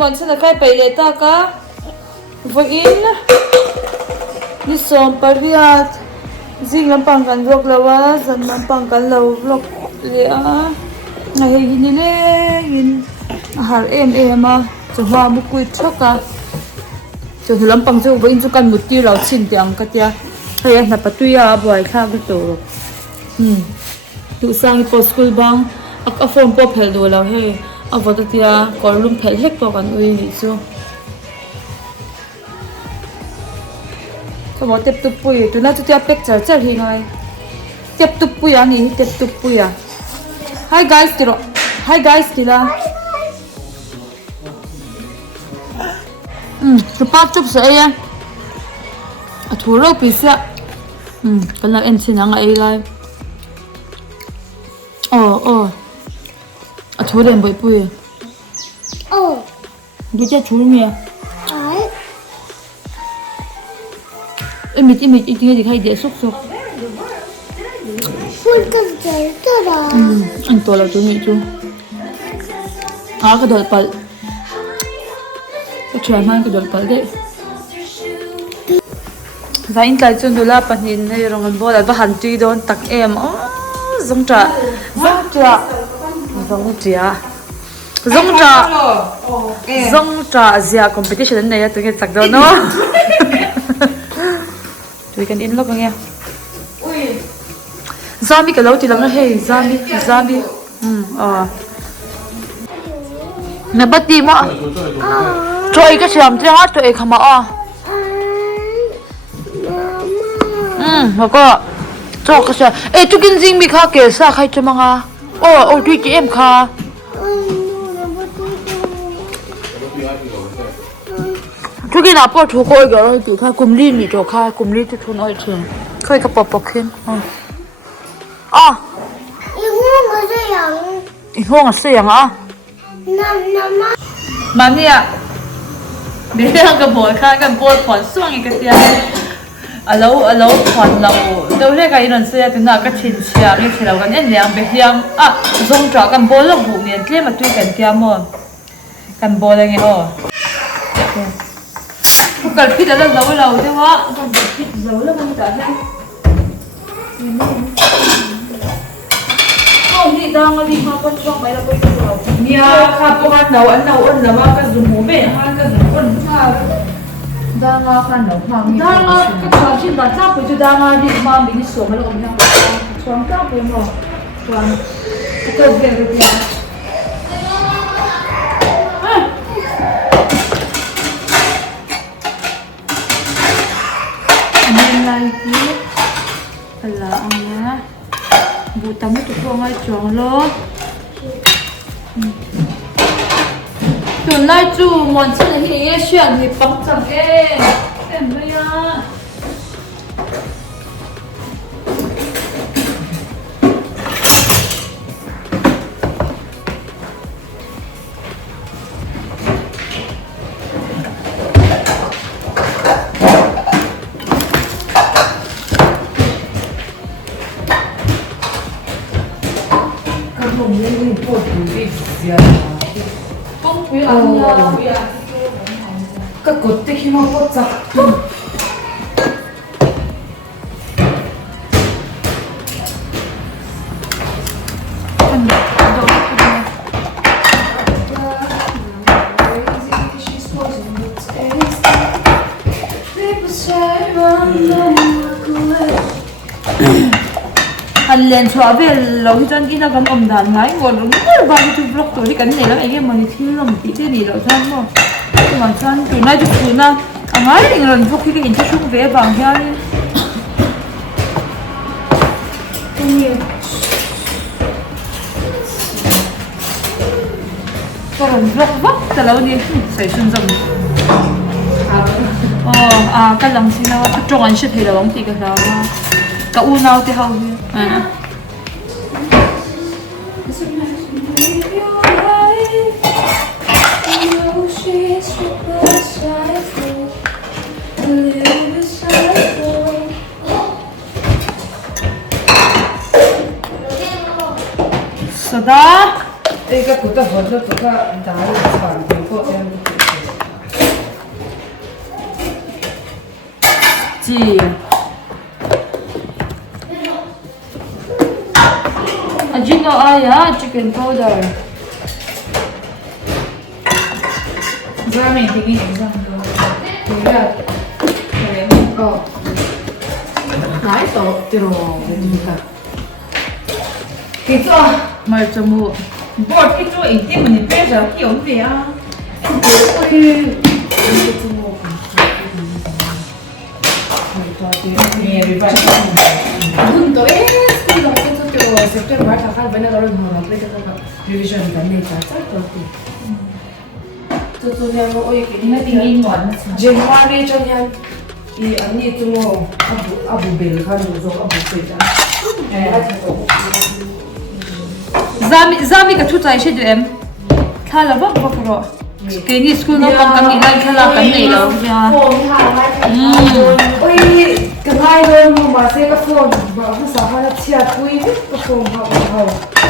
món sẽ là cái bể lệ ta cả với in đi xóm Paris riêng làm bằng căn vlog lawa dần làm bằng căn lầu vlog lệ ngày hình như hình har em à cho hoa một quỳ chóc à cho thì làm bằng cho với in cho căn một tiêu lão chín tiếng cái tia hay là bắt tuy à bởi khác cái tổ tụ sang post school bang a phone pop hel do la he a vota tia korlum phel hek to kan ui ni chu ko mo tep tu pui tu na tu tia picture char hi ngai tep tu pui ani tep tu pui a hi guys kila tu pa chup sa ya a thuro pi sa kan la en sinanga ai lai à chú đèn bụi bụi đi chơi chú mẹ em ít tiếng gì hay để xúc anh to là chú mẹ chú cái đợt bal cái chuyện mang cái đợt bal đấy và anh tại chân đồ la pan nhìn này rồi anh bỏ lại và hành truy đón tắc em giống trà giống trà zia competition này tụi cái sạc đó nó tụi cái in log nghe zombie cái lâu thì lắm nó hey zombie nè bắt đi mà trời cái xem thế hết tụi không mà mà có cho cái xem ê tụi cái gì bị khá kể sao khai cho mà tụi chị em khá chú kia nào bỏ chú coi cái chú khai cùng ly mì cho khai cùng ly chú nói chuyện khai cái bọc khen ihong à xây à mà nè để đang cái bồi khai cái bồi phòn xuông cái tiền lâu phòn lâu đâu đấy cái lần xưa thì nào cái chín xia cái xia cái nhân liang bị hiang dùng trọ cái bồi lâu vụ miền kia mà tuy cái kia mà cái bồi này nghe cần pít là giấu lâu thế hả? Cần pít giấu là không cả hay. Đi đang đi mà con chọn mấy là con giấu. Nia khá có ăn nấu là mà cái dùng muỗng bể hay cái dùng con pha. Đang khá nấu mang. Đang cái trò chuyện đã chắc với đang đi mà mình đi xuống mà làm nhau. Choáng chắc với mà. Choáng. Cái việc được chưa? Lagi là ông á vụ tắm cái chỗ ngay chuồng lo tuần nay chú muốn chơi thì nghe chuyện thì bấm chẳng em bây giờ cái cột tích khi mà cột chặt anh lên xóa về lâu chân kia nó cầm đàn ngay ngồi đúng rồi bao nhiêu vlog tuổi thì cái này là anh em mà thì làm tí thế gì đó chân mà mà chân từ nay từ na ngay thì lần vlog khi cái ảnh chung về vàng ra đi nhiều còn vlog vấp từ lâu đi xảy xuân dầm cái lòng xin nào cái tròn sẽ thì là bóng thì cái nào cả u nào thì hầu Sada, cái cụt ta vỡ cho tụi ta đá phản thì có em kimchi. Ajino aya chicken powder. Zami tinggi zami. Lihat. Oh. Nah itu tiro kita. Kita Marchamu. bột cái chỗ ít tiền mình bây giờ kiểu gì à? Ôi. Nghe bị vậy. Hưng tối khi đó cái chỗ tiểu September thằng khác bên đó rồi họ lấy cho các revision cái này chắc rồi. Chỗ nhà nó ôi cái này tiếng Anh ngoan. January cho nha. Thì anh ấy chúng nó abu bel kan rồi abu bel. Zami ka chutai she du em. Thala vak vak ro. Ke ni school no pang kami lai thala kan nei lo ya. Ôi cái hai đôi mà xe cái phone mà không sao hay chia túi cái phone học.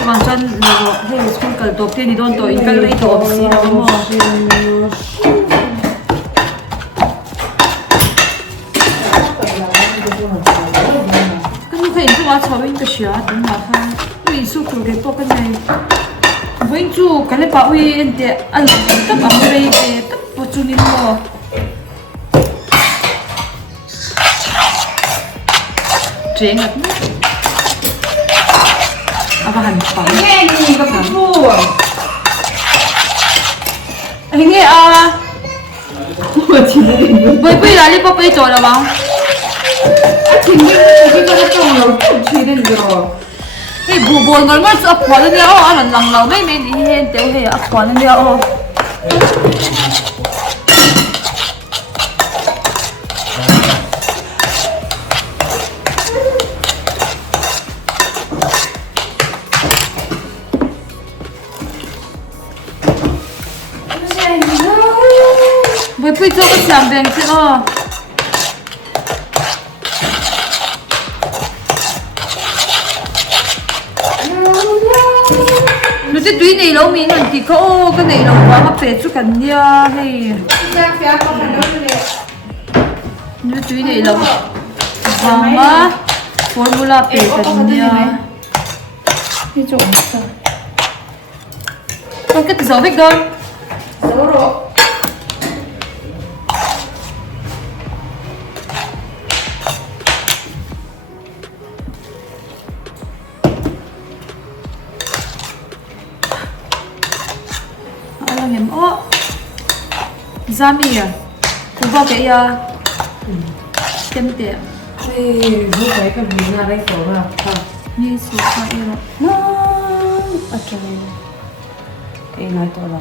Wang chan lo he school kal top te ni don to in kal rei to si no mo. Kan nu khain chu wa chawin ka shia tin na kha. Ui su ku ge to kan nei. Voin chu kan le pa ui ente al tap am rei ke tap po chu ni mo. Chuyện ngặt apa hành phẩm Nghe gì cái phone. anh nghe à bây giờ đi bóc bây giờ là bao Thì như cái trong nó cũng chỉ đến rồi. cái bù bồn còn ngon ấp quả lên nhau à lần lần lâu mấy mấy đi hen tiểu hè ấp quả lên nhau bây giờ cái làm bèn chứ nó cái túi này lâu mình thì có cái này lâu quá mà bể chút cần nha hay nó túi này lâu vàng á formula bể cần nha cái chỗ sao con cái dấu vết đâu Dấu rồi. Zami à, cô vào cái kem tiệm. Thì lúc đấy cái gì ra đây có vào không? Như số hai rồi. Nó ở trời. Cái nói to lắm.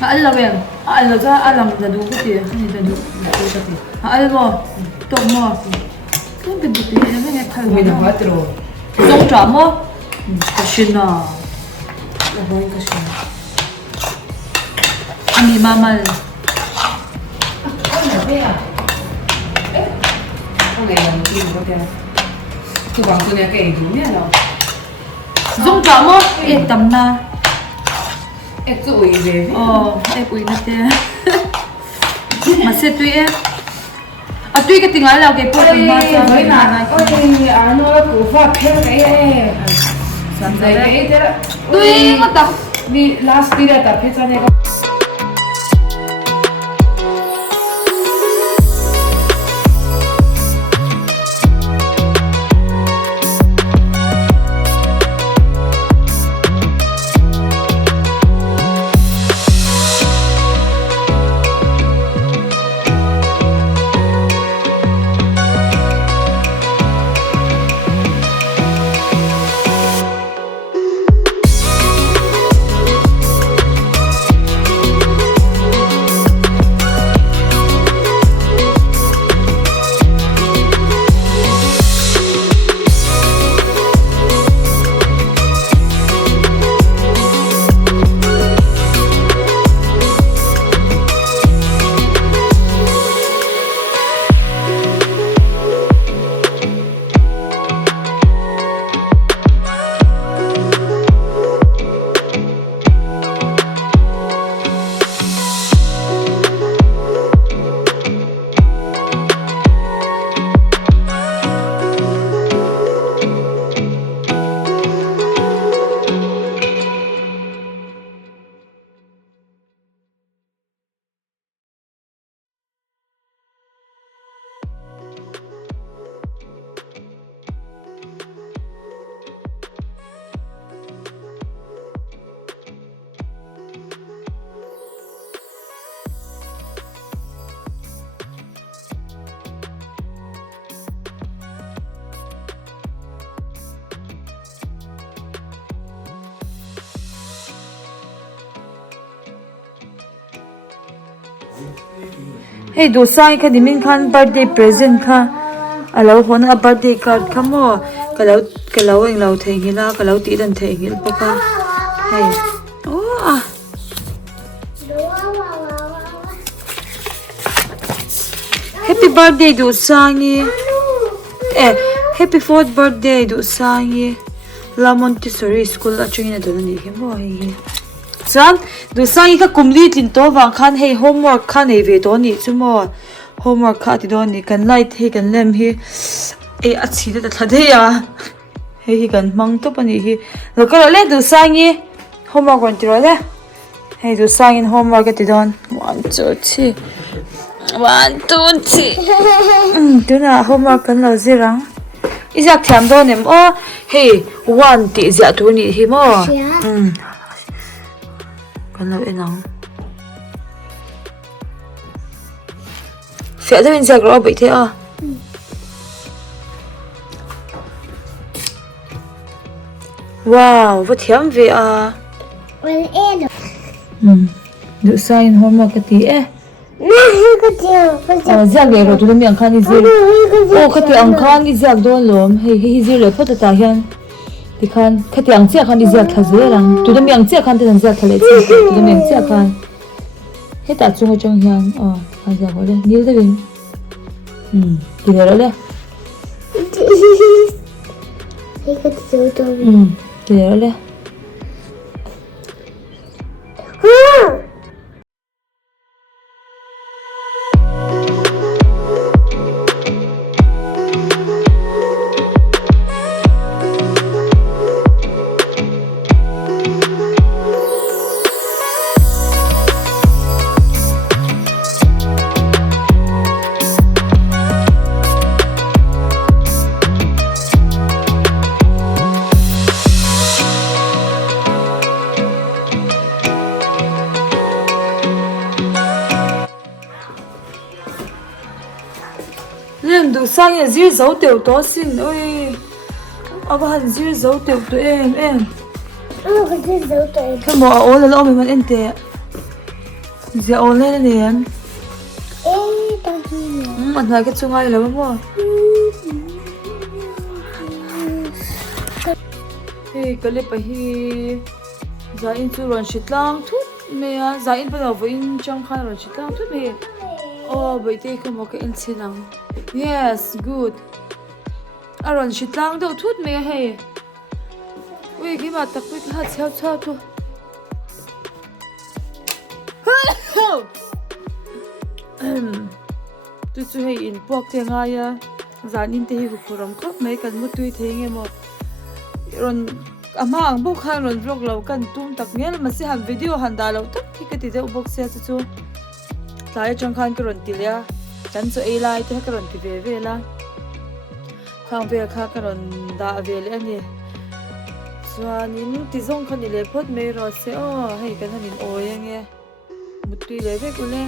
Anh làm em, anh là ra anh làm là đủ cái tiền, cái gì là đủ. Anh rồi, tốt mà. Cái bên được tiền nó nghe thay Mình đã hỏi rồi. Giống chấm á. Cái xin à. Là hỏi cái gì? Anh đi mama. Con này thế à? Con này làm gì có tiền? Tôi bảo tôi này cái đúng nhá nào. Giống chấm á, em tầm na. Em cứ ủi về. Em ủi nó tiền. Mà sẽ tùy em. À tùy cái tiếng ấy là cái bộ phim mà sao với là ôi nó cũng phát thêm cái Sẵn đấy đấy. thế đó. Tùy mà tập. Vì last đi ra tập hết cho nên Hey do sai kha dimin khan birthday present kha alo hona birthday card khamo kalau eng lau thei gila kalau ti dan thei gil paka hey oh happy birthday do sangi happy 4th birthday do sangi La Montessori school achungina do ni hemo hi chan do sangi kha kumli tin to wang khan hey homework khan ei ve do ni chumo homework kha ti do ni kan light he kan lem hi achi da thade ya he kan mang to pani hi lo ka le do sangi homework kon ti ro le hey do sangin homework ti don 1 2 3 1 2 3 tuna homework kan lo zirang izak thiam do nem o hey 1 ti za tu ni hi mo kan lo enang fe da min zak ro bai the a wow what thiam ve a do sign homework ti zak le ro tu mi ang khan ni zir o khati ang khan ni zak don lom hi zir le phota ta hian ti khan khati ang che khan ni zak thaze rang tu mi ang che khan te dan zak thale che tu mi ang che khan he ta chung chong hian khan zak le nil de bin ti le le he ka ti to ti le le nem du sang ya zir zo teu to sin oi aba han zir zo teu to em ka ti to kamo all lo me man ente zia all le ne yan ta hi man na ke chungai lo mo hey kale pa hi za in chu ron shitlang thut me ya za in pa lo in chang khan ron shitlang thut me oh bai te ko mo ka in sinang yes good aron shitlang do thut me hey ui ki ma tak ui ha chao chao tu tu chu hey in pok te nga ya zan in te hi ku ram ko me kan mu tui the nge mo ron ama ang bu khan ron vlog lo kan tum tak ngel ma se han video han da lo tak ki ka ti de box se chu lai chang khan ka ron ti ya chan chu ei lai te ka ron ti ve ve la khang ve kha ka ron da ve le ani chuanin ti zong khan ni le phot me ro se o hei kan hanin o yang e mutui le ve ku le